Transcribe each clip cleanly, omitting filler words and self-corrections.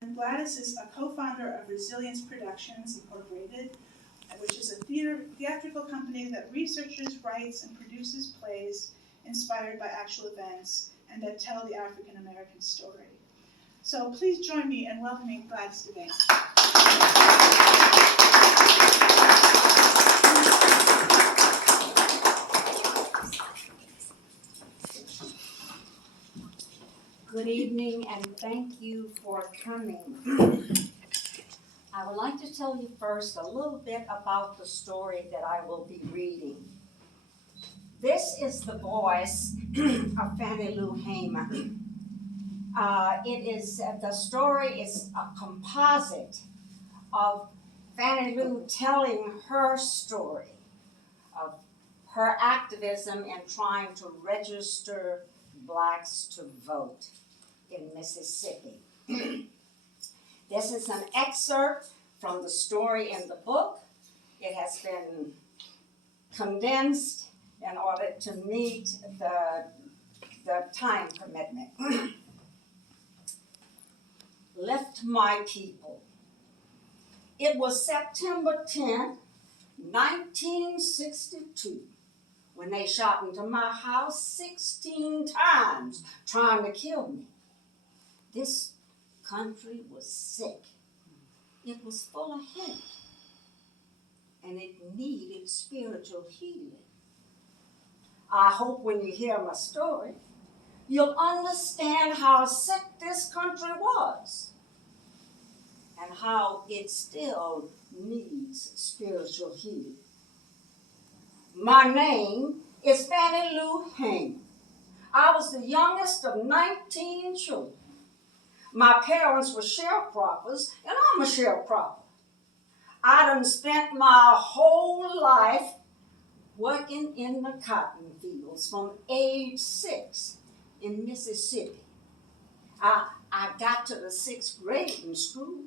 Gladys is a co-founder of Resilience Productions Incorporated, which is a theatrical company that researches, writes, and produces plays inspired by actual events and that tell the African American story. So please join me in welcoming Gladys DeVane. Good evening, and thank you for coming. I would like to tell you first a little bit about the story that I will be reading. This is the voice of Fannie Lou Hamer. The story is a composite of Fannie Lou telling her story of her activism in trying to register blacks to vote in Mississippi. This is an excerpt from the story in the book. It has been condensed in order to meet the time commitment. Left my people. It was September 10th, 1962, when they shot into my house 16 times trying to kill me. This country was sick. It was full of hate, and it needed spiritual healing. I hope when you hear my story, you'll understand how sick this country was and how it still needs spiritual healing. My name is Fannie Lou Hamer. I was the youngest of 19 children. My parents were sharecroppers, and I'm a sharecropper. I done spent my whole life working in the cotton fields from age 6 in Mississippi. I got to the 6th grade in school.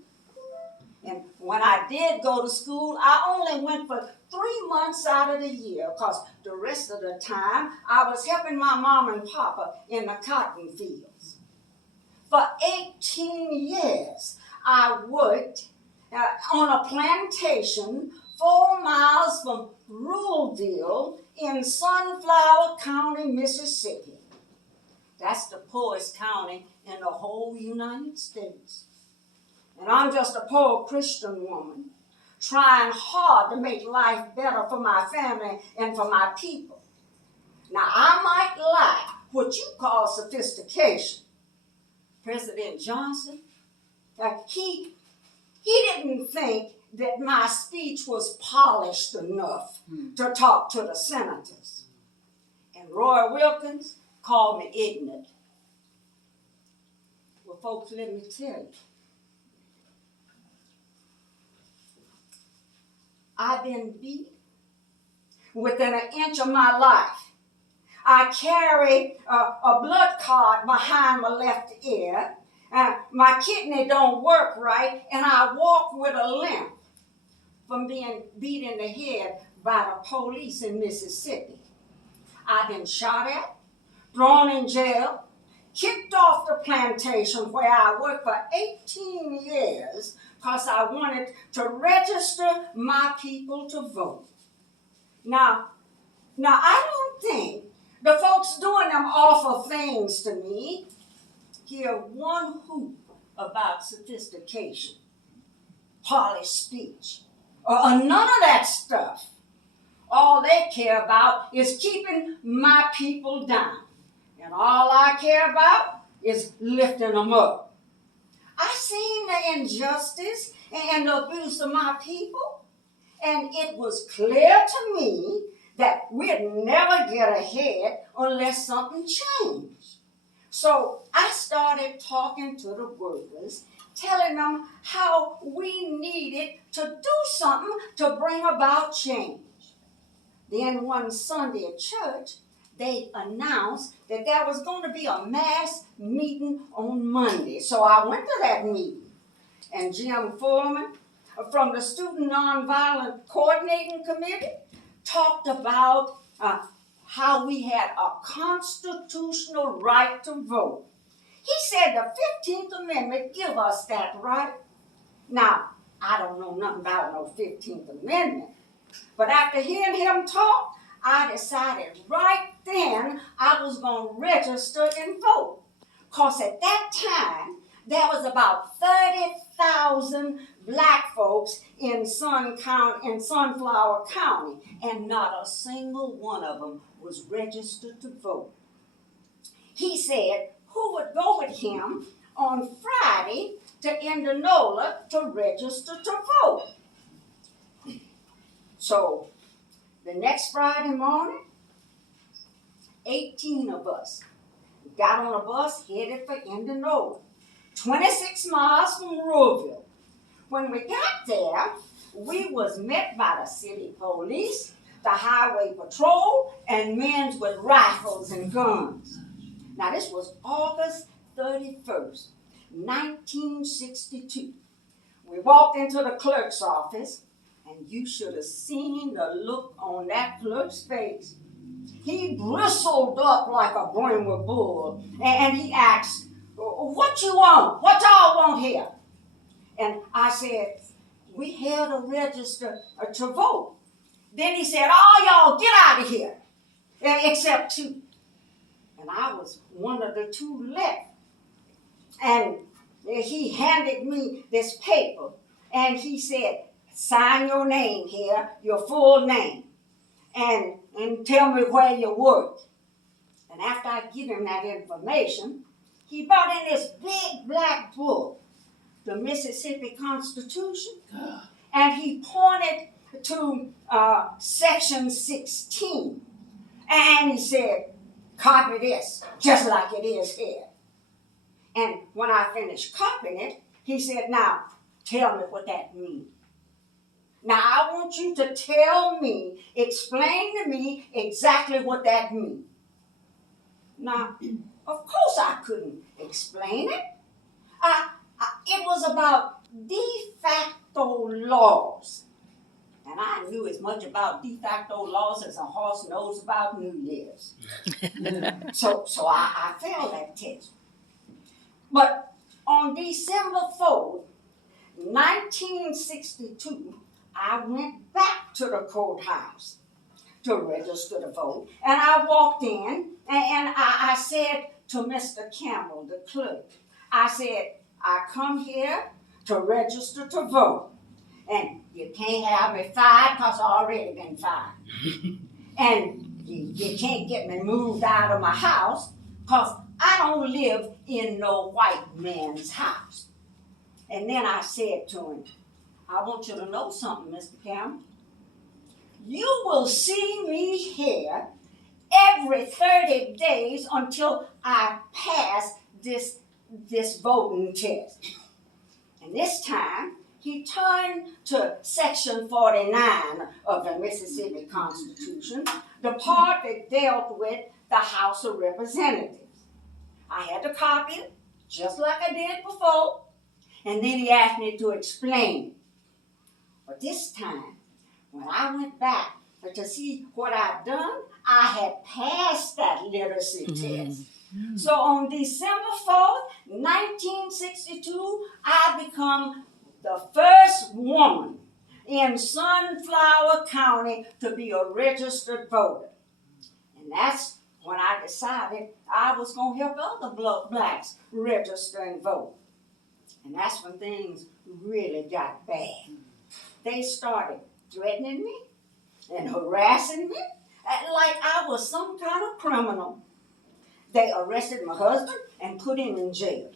And when I did go to school, I only went for 3 months out of the year, because the rest of the time I was helping my mom and papa in the cotton fields. For 18 years, I worked on a plantation 4 miles from Ruleville in Sunflower County, Mississippi. That's the poorest county in the whole United States. And I'm just a poor Christian woman trying hard to make life better for my family and for my people. Now, I might lack what you call sophistication. President Johnson, he didn't think that my speech was polished enough to talk to the senators. And Roy Wilkins called me ignorant. Well, folks, let me tell you, I've been beat within an inch of my life. I carry a blood clot behind my left ear. My kidney don't work right, and I walk with a limp from being beat in the head by the police in Mississippi. I've been shot at, thrown in jail, kicked off the plantation where I worked for 18 years because I wanted to register my people to vote. Now I don't think the folks doing them awful things to me hear one hoop about sophistication, polished speech, or none of that stuff. All they care about is keeping my people down. And all I care about is lifting them up. I seen the injustice and the abuse of my people, and it was clear to me that we'd never get ahead unless something changed. So I started talking to the workers, telling them how we needed to do something to bring about change. Then one Sunday at church, they announced that there was going to be a mass meeting on Monday. So I went to that meeting. And Jim Foreman from the Student Nonviolent Coordinating Committee talked about how we had a constitutional right to vote. He said the 15th Amendment give us that right. Now, I don't know nothing about no 15th Amendment, but after hearing him talk, I decided right then I was going to register and vote. Because at that time, there was about 30,000 black folks in Sunflower County, and not a single one of them was registered to vote. He said who would go with him on Friday to Indianola to register to vote. So the next Friday morning, 18 of us got on a bus headed for Indianola, 26 miles from Louisville. When we got there, we was met by the city police, the highway patrol, and men with rifles and guns. Now this was August 31st, 1962. We walked into the clerk's office, and you should have seen the look on that clerk's face. He bristled up like a Brindle bull, and he asked, "What you want? What y'all want here?" And I said, "We here to register to vote." Then he said, "All y'all get out of here, except two." And I was one of the two left. And he handed me this paper, and he said, "Sign your name here, your full name, and tell me where you work." And after I give him that information, he brought in this big black book, the Mississippi Constitution, and he pointed to section 16, and he said, "Copy this, just like it is here." And when I finished copying it, he said, "Now, tell me what that means. Now, I want you to tell me, explain to me exactly what that means." Now, of course I couldn't explain it. It was about de facto laws. And I knew as much about de facto laws as a horse knows about New Year's. So I failed that test. But on December 4th, 1962, I went back to the courthouse to register to vote. And I walked in, and I said to Mr. Campbell, the clerk, I said, "I come here to register to vote. And you can't have me fired because I've already been fired. And you can't get me moved out of my house because I don't live in no white man's house." And then I said to him, "I want you to know something, Mr. Campbell. You will see me here every 30 days until I pass this voting test." And this time, he turned to section 49 of the Mississippi Constitution, the part that dealt with the House of Representatives. I had to copy it, just like I did before, and then he asked me to explain it. But this time, when I went back to see what I'd done, I had passed that literacy test. So on December 4th, 1962, I become the first woman in Sunflower County to be a registered voter. And that's when I decided I was going to help other blacks register and vote. And that's when things really got bad. They started threatening me and harassing me like I was some kind of criminal. They arrested my husband and put him in jail.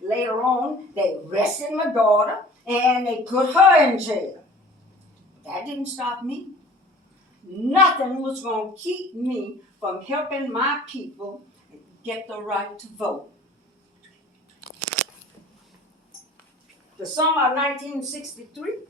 Later on, they arrested my daughter and they put her in jail. That didn't stop me. Nothing was going to keep me from helping my people get the right to vote. The summer of 1963,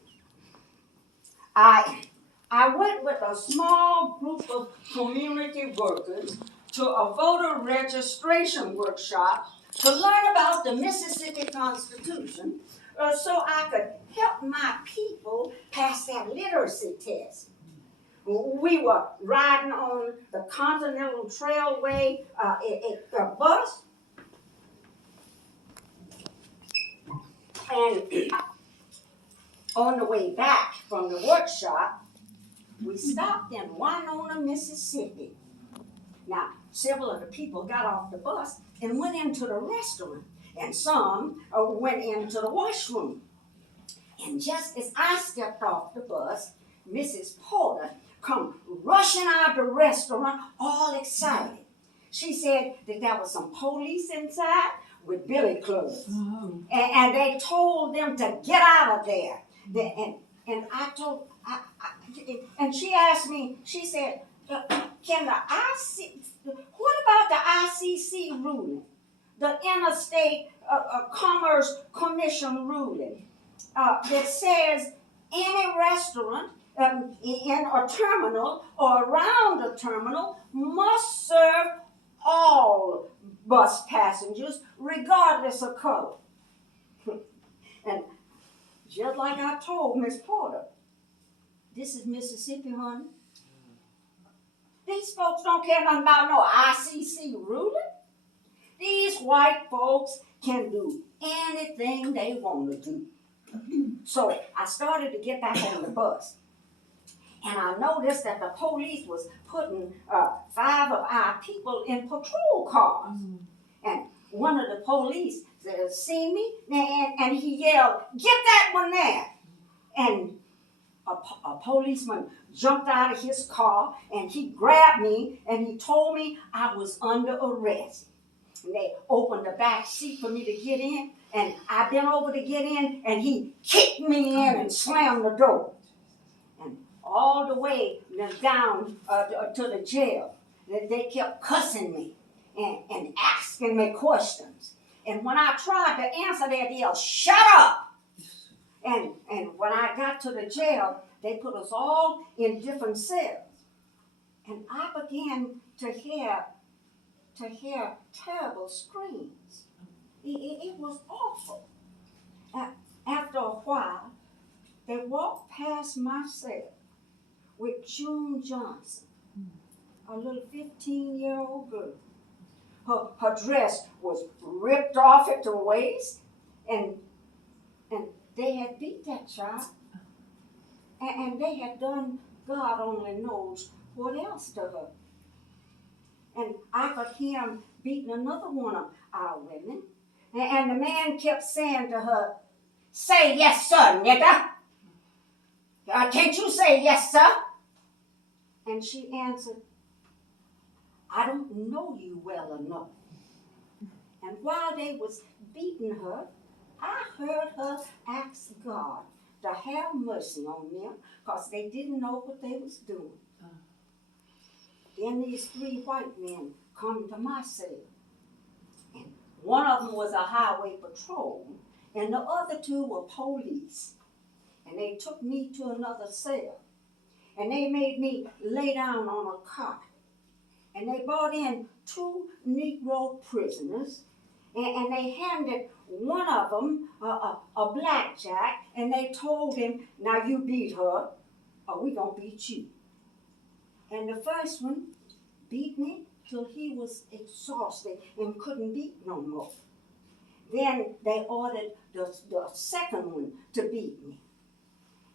I went with a small group of community workers to a voter registration workshop to learn about the Mississippi Constitution so I could help my people pass that literacy test. We were riding on the Continental Trailway bus, And on the way back from the workshop, we stopped in Winona, Mississippi. Now, several of the people got off the bus and went into the restaurant, and some went into the washroom. And just as I stepped off the bus, Mrs. Porter come rushing out of the restaurant, all excited. She said that there was some police inside with billy clubs. Oh. And they told them to get out of there. And I told, and she asked me, she said, can the what about the ICC ruling? The Interstate Commerce Commission ruling that says any restaurant in a terminal or around a terminal must serve all bus passengers regardless of color. And just like I told Miss Porter, this is Mississippi, honey. These folks don't care nothing about no ICC ruling. These white folks can do anything they want to do. So I started to get back on the bus. And I noticed that the police was putting 5 of our people in patrol cars. Mm-hmm. And one of the police seen me, and he yelled, "Get that one there!" And a policeman jumped out of his car, and he grabbed me, and he told me I was under arrest. And they opened the back seat for me to get in, and I bent over to get in, and he kicked me in and slammed the door. And all the way down to the jail, they kept cussing me and asking me questions. And when I tried to answer, they'd yell, "Shut up!" And when I got to the jail, they put us all in different cells. And I began to hear terrible screams. It was awful. After a while, they walked past my cell with June Johnson, a little 15-year-old girl. Her dress was ripped off at the waist, and they had beat that child. And they had done God only knows what else to her. And I could hear him beating another one of our women. And the man kept saying to her, "Say yes, sir, nigger. Can't you say yes, sir?" And she answered, "I don't know you well enough." And while they was beating her, I heard her ask God to have mercy on them because they didn't know what they was doing. Then these 3 white men come to my cell. And one of them was a highway patrol, and the other 2 were police. And they took me to another cell. And they made me lay down on a cot. And they brought in 2 Negro prisoners, and they handed one of them a blackjack, and they told him, "Now you beat her, or we gonna beat you." And the first one beat me till he was exhausted and couldn't beat no more. Then they ordered the second one to beat me.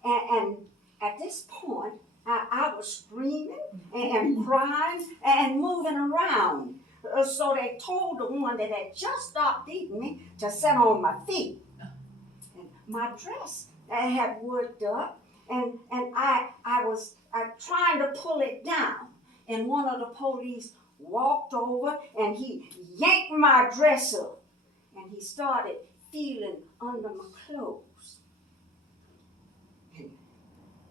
And at this point, I was screaming and crying and moving around. So they told the one that had just stopped beating me to sit on my feet. And my dress had worked up, and I was trying to pull it down. And one of the police walked over, and he yanked my dress up. And he started feeling under my clothes.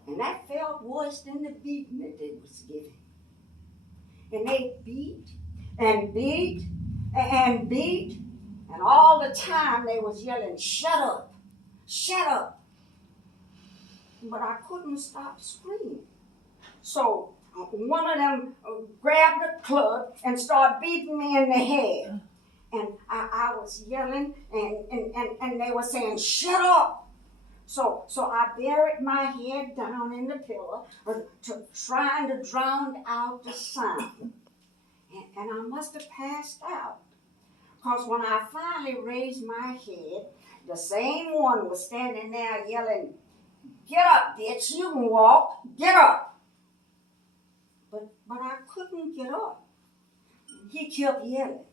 And that felt worse than the beating that they was giving. And they beat and beat and beat, and all the time they was yelling, "Shut up, shut up." But I couldn't stop screaming. So one of them grabbed a club and started beating me in the head. And I was yelling, and they were saying, "Shut up." So I buried my head down in the pillow, trying to drown out the sound. And I must have passed out. Because when I finally raised my head, the same one was standing there yelling, "Get up, bitch, you can walk, get up." But I couldn't get up. He kept yelling.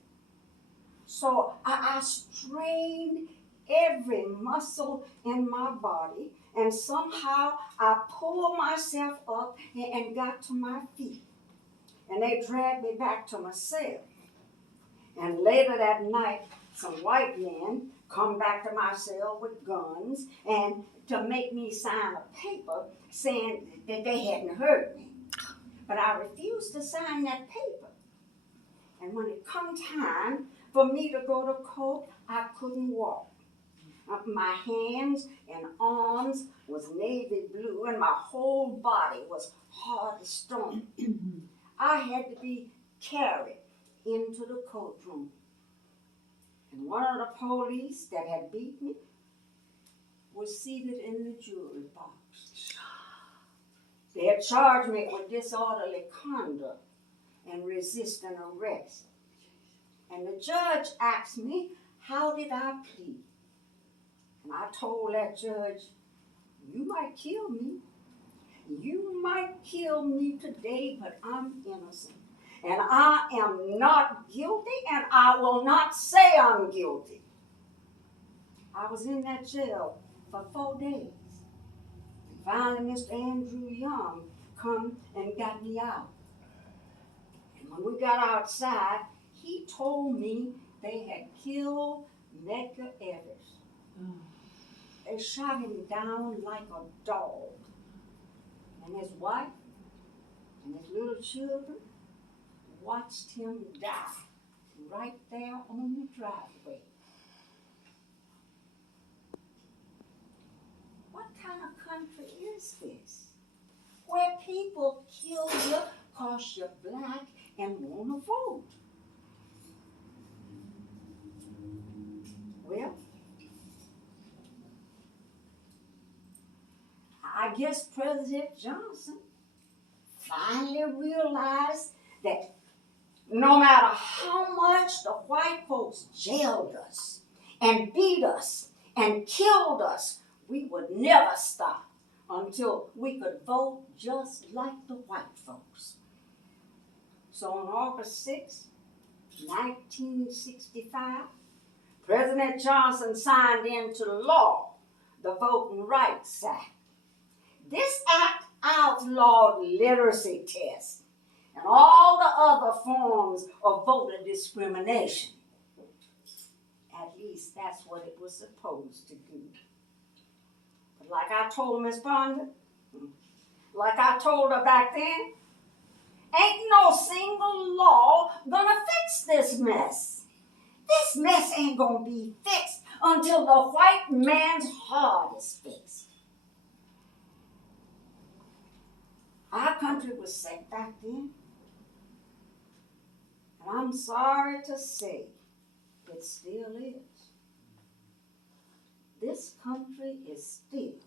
So I strained every muscle in my body, and somehow I pulled myself up and got to my feet. And they dragged me back to my cell. And later that night, some white men come back to my cell with guns and to make me sign a paper saying that they hadn't hurt me. But I refused to sign that paper. And when it come time for me to go to court, I couldn't walk. My hands and arms was navy blue, and my whole body was hard as stone. I had to be carried into the courtroom. And one of the police that had beat me was seated in the jury box. They had charged me with disorderly conduct and resisting arrest. And the judge asked me, how did I plead? And I told that judge, you might kill me. You might kill me today, but I'm innocent. And I am not guilty, and I will not say I'm guilty. I was in that jail for 4 days. And finally, Mr. Andrew Young come and got me out. And when we got outside, he told me they had killed Medgar Evers. They shot him down like a dog. And his wife and his little children watched him die right there on the driveway. What kind of country is this? Where people kill you because you're black and want to vote? Well, I guess President Johnson finally realized that no matter how much the white folks jailed us and beat us and killed us, we would never stop until we could vote just like the white folks. So on August 6, 1965, President Johnson signed into law the Voting Rights Act. This act outlawed literacy tests and all the other forms of voter discrimination. At least that's what it was supposed to do. But like I told Miss Ponder, like I told her back then, ain't no single law gonna fix this mess. This mess ain't gonna be fixed until the white man's heart is fixed. Our country was sick back then. And I'm sorry to say, it still is. This country is still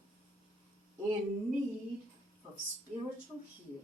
in need of spiritual healing.